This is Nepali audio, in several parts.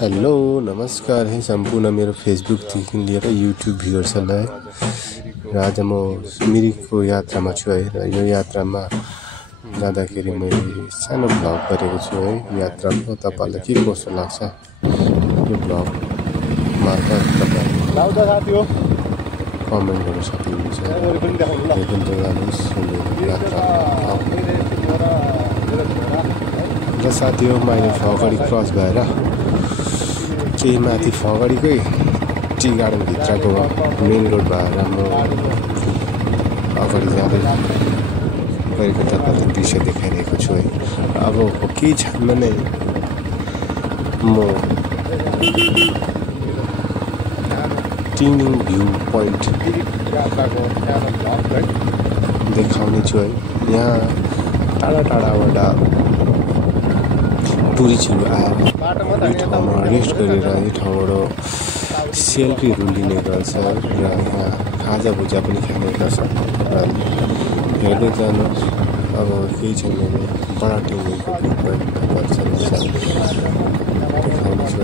हेलो नमस्कार है सम्पूर्ण मेरो फेसबुकदेखि लिएर युट्युब भ्युअर्सहरूलाई र आज म मिरिकको यात्रामा छु है। र यो यात्रामा जाँदाखेरि मैले सानो भ्लग गरेको छु है। यात्राको तपाईहरुलाई के कस्तो लाग्छ यो भ्लग मार्फत तपाईहरु कमेन्ट गर्न सक्नुहुन्छ। र साथीहरु मैले फगडी क्रस भएर केही माथि फगडीकै टी गार्डन भित्रको मेन रोड भएर म अगाडि जाँदै गएको तपाईहरुलाई दृश्य देखाइरहेको छु है। अब के छ भने म टिनिङ भ्यू पोइन्ट देखाउने छु है। यहाँ टाढा टाढाबाट टुरिस्टहरु आएर यो ठाउँमा रेस्ट गरेर यो ठाउँबाट सेल्फीहरु लिने गर्छ र यहाँ खाजाभुजा पनि खाने गर्छ। हेर्दै जानुहोस्। अब केही छैन भने बडा टिमुको भ्यू पोइन्ट देखाउने छु।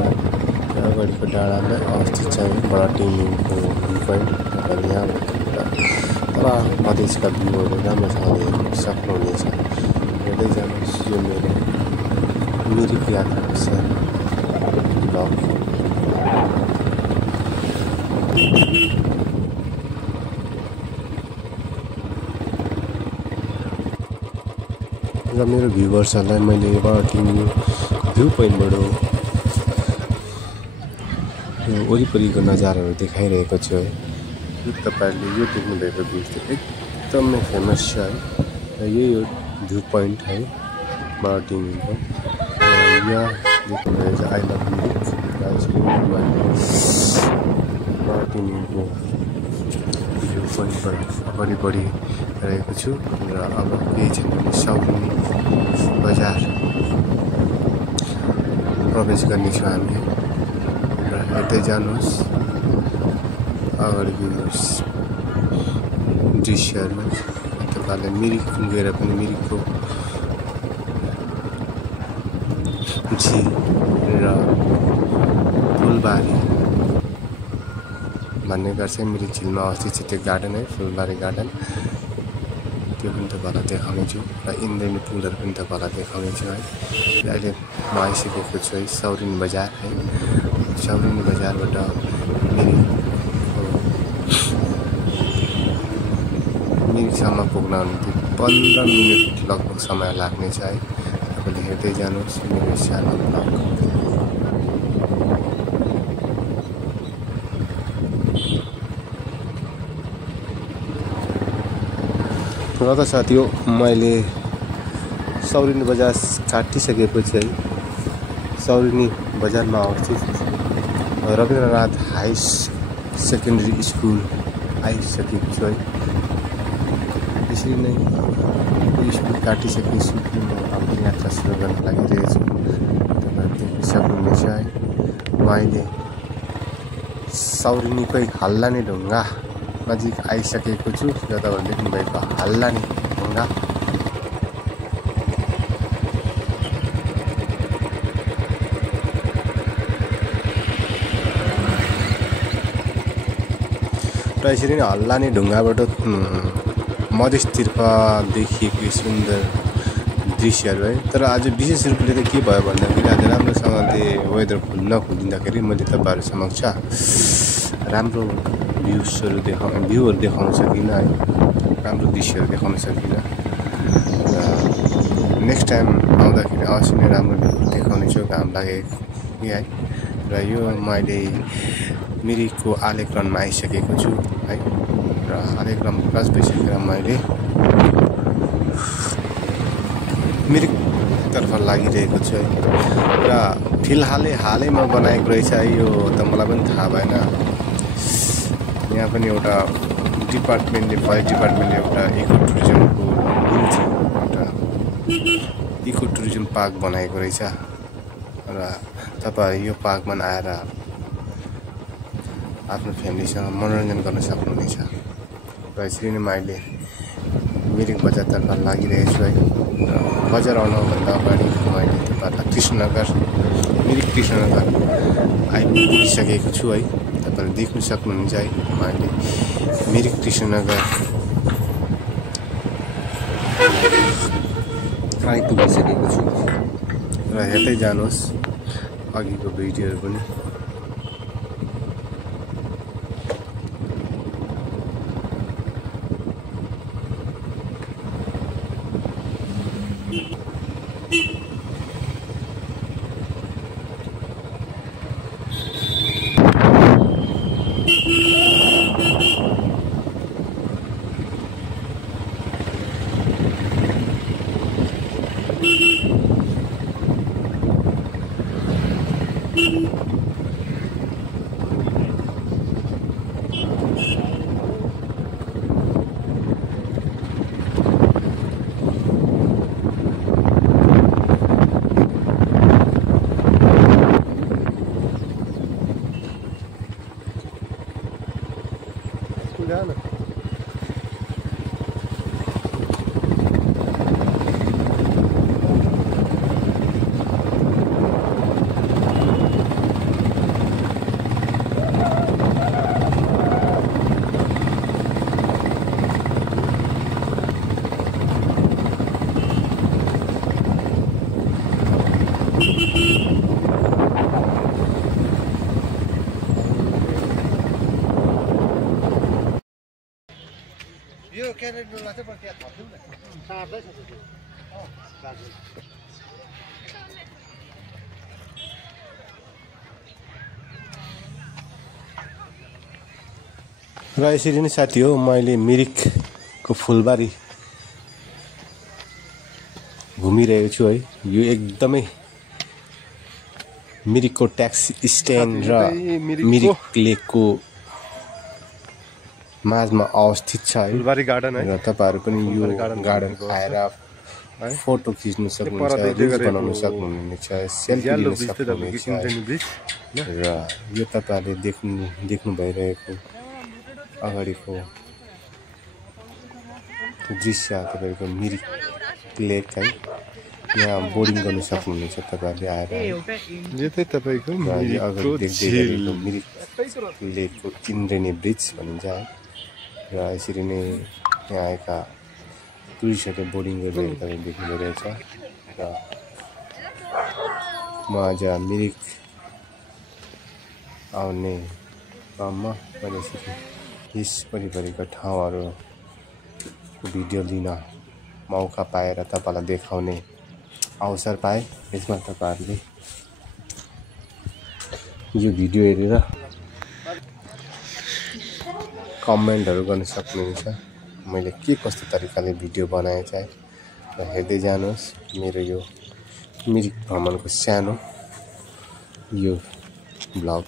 अगाडिको डाँडामा अवस्थित छ बडा टिमुको भ्यू पोइन्ट। यहाँ तर मधेसका भ्यूहरु राम्रोसँगले हेर्न सक्नुहुनेछ। हेर्दै जानुहोस्। यो मेरो मिरिक यात्राको सानो भ्लग र मेरो भ्युअर्सहरूलाई मैले भ्यू पोइन्टबाट वरिपरिको नजाराहरू देखाइरहेको छु है। तपाईहरुले यो देख्नुभएको भ्यू चाहिँ एकदमै फेमस छ है। र यही हो भ्यू पोइन्ट है बडाटिङको। यहाँ देख्नुहुन्छ आई लभ मिरिक बडाटिङको भ्यू पोइन्टबाट अगाडि बढिरहेको छु। र अब केही छैन भने साउनी बजार प्रवेश गर्नेछौँ हामी। र हेर्दै जानुहोस् अगाडिको दृश्यहरू। तपाईहरुले मिरिक गएर पनि मिरिकको झिल र फुलबारी भन्ने गर्छ। मिरिक झिलमा अवस्थित छ त्यो गार्डन है, फुलबारी गार्डन। त्यो पनि तपाईहरुलाई देखाउने छु। र इन्द्रेणी पुलहरु पनि तपाईहरुलाई देखाउने छु है। अहिले म आइसकेको छु है सौरिनी बजार है। सौरिनी बजारबाट मिरिकसम्म पुग्न 15 मिनेट लगभग समय लाग्नेछ है। तपाईले हेर्दै जानुहोस् मेरो सानो भ्लग। र त साथीहरु मैले सौरिनी बजार काटिसकेपछि है सौरिनी बजारमा अवस्थित रविन्द्रनाथ हाई सेकेन्डरी स्कुल आइसकेको छु है। यसरी नै यो स्कुल काटिसकेपछि म आफ्नो यात्रा सुरु गर्न लागिरहेको छु। तपाईहरु देख्न सक्नुहुनेछ है। म अहिले सौरिनीकै हल्लाने ढुङ्गा नजिक आइसकेको छु। र तपाईहरुले देख्नुभएको हल्लाने ढुङ्गा र यसरी नै हल्लाने ढुङ्गाबाट मधेसतिर देखिएको सुन्दर दृश्यहरू है। तर आज विशेष रूपले त के भयो भन्दाखेरि आज राम्रोसँगले वेदर नखुलिँदाखेरि मैले तपाईहरु समक्ष राम्रो भ्यूहरु देखाउन सकिनँ है। राम्रो दृश्यहरू देखाउन सकिनँ। र नेक्स्ट टाइम आउँदाखेरि अवश्य नै राम्रो देखाउने छु। घाम लागेको है। र यो मैले मिरिकको आलेक्रनमा आइसकेको छु है। र आलेक्रम क्रस भइसकेर मैले मिरिकतर्फ लागिरहेको छु है। र हालैमा बनाएको रहेछ है यो त मलाई पनि थाहा भएन। यहाँ पनि एउटा डिपार्टमेन्टले एउटा इको टुरिज्म पार्क बनाएको रहेछ। र तपाईहरु यो पार्कमा आएर आफ्नो फ्यामिलीसँग मनोरञ्जन गर्न सक्नुहुनेछ। र यसरी नै मैले मिरिक बजारतर्फ लागिरहेको छु है। बजार आउनुभन्दा अगाडि मैले कृष्णनगर मिरिक कृष्णनगर आइपुगिसकेको छु है। तपाईहरुले देख्न सक्नुहुन्छ है म अहिले मिरिक कृष्णनगर आइपुगिसकेको छु र हेर्दै जानुहोस् अघिको भिडियोहरु पनि। यो क्यारेटोला चाहिँ पर त्यहाँ थप्दिउँ न सार्दै छ त्यो र यसरी नै साथी हो मैले मिरिकको फुलबारी घुमिरहेको छु है। यो एकदमै मिरिकको ट्याक्सी स्ट्यान्ड र मिरिक लेकको माझमा अवस्थित छ है फुलबारी गार्डन है। र तपाईहरु पनि यो गार्डनको आएर फोटो खिच्न सक्नुहुन्छ, रिल्स बनाउन सक्नुहुन्छ, सेल्फी लिन सक्नुहुन्छ र यो तपाईहरुले देख्नु भइरहेको अगाडिको दृश्य तपाईको मिरिक लेक है। यहाँ बोर्डिङ गर्न सक्नुहुन्छ तपाईहरुले आएर। यो चाहिँ तपाईको मिरिक लेकको इन्द्रेणी ब्रिज भनिन्छ है। र यसरी नै यहाँ आएका टुरिस्टहरूले बोर्डिङ गरिरहेको तपाईले देख्नु भइरहेछ। र म आज मिरिक आउने क्रममा मैले यस वरिपरिका ठाउँहरूको भिडियो लिन मौका पाएर तपाईलाई देखाउने अवसर पाएँ। यसमा तपाईहरुले यो भिडियो हेरेर कमेन्टहरु गर्न सक्नुहुन्छ मैले के कस्तो तरिकाले भिडियो बनाए चाहिँ। र हेर्दै जानुहोस् मेरो यो मिरिक भ्रमणको सानो यो भ्लग।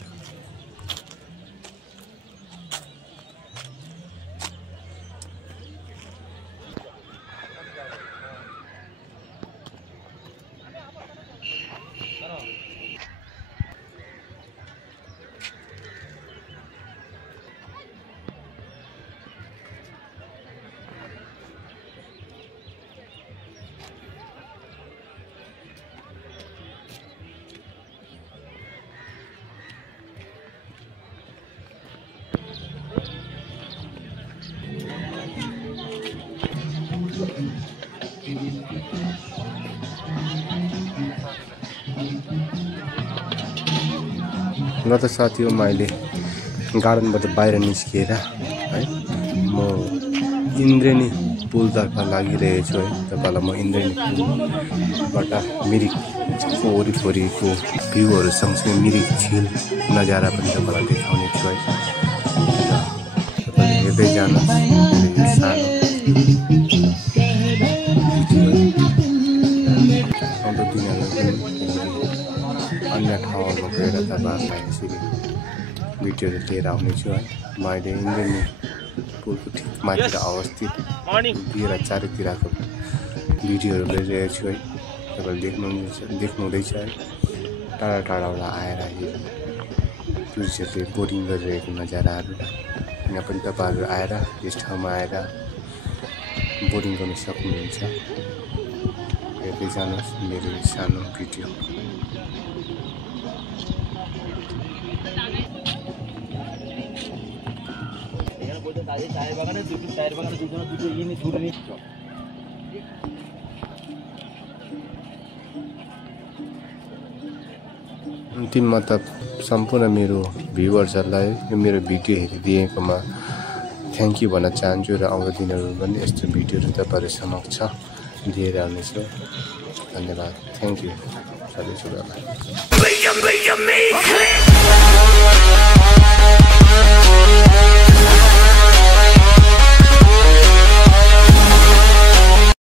ल त साथी हो म अहिले गार्डनबाट बाहिर निस्किएर है म इन्द्रेणी पुलतर्फ लागिरहेछु है। तपाईलाई म इन्द्रेणी पुलबाट मिरिकको वरिपरिको भ्यूहरू सँगसँगै मिरिक झिल नजारा पनि तपाईलाई देखाउने छु है। तपाईले हेर्दै जानुहोस् सानो आउँदो दिनहरूमा अन्य ठाउँहरूमा गएर तपाईहरुलाई यसरी भिडियोहरू लिएर आउनेछु है। म अहिले इन्द्रेणी पुलको ठिक माथितिर अवस्थित दिएर चारैतिरको भिडियोहरू लिइरहेको छु है। तपाईले देख्नुहुँदैछ है। टाढा टाढाबाट आएर टुरिस्टहरूले बोर्डिङ गरिरहेको नजाराहरू यहाँ पनि तपाईहरु आएर यस ठाउँमा आएर बोर्डिङ गर्न सक्नुहुन्छ। हेर्दै जानुहोस् मेरो सानो भिडियो। चाय बागाने दुটো চায়ের বাগানে দুটো ইনি দুটো নিচ্ছ अन्तिममा त सम्पूर्ण मेरो भ्युवर्सहरूलाई यो मेरो भिडियो हेरिदिएकोमा थ्याङ्क यू भन्न चाहन्छु र आउँदो दिनहरू पनि यस्तो भिडियोहरू तपाईँहरू समक्ष लिएर आउनेछु धन्यवाद थ्याङ्क यू सबै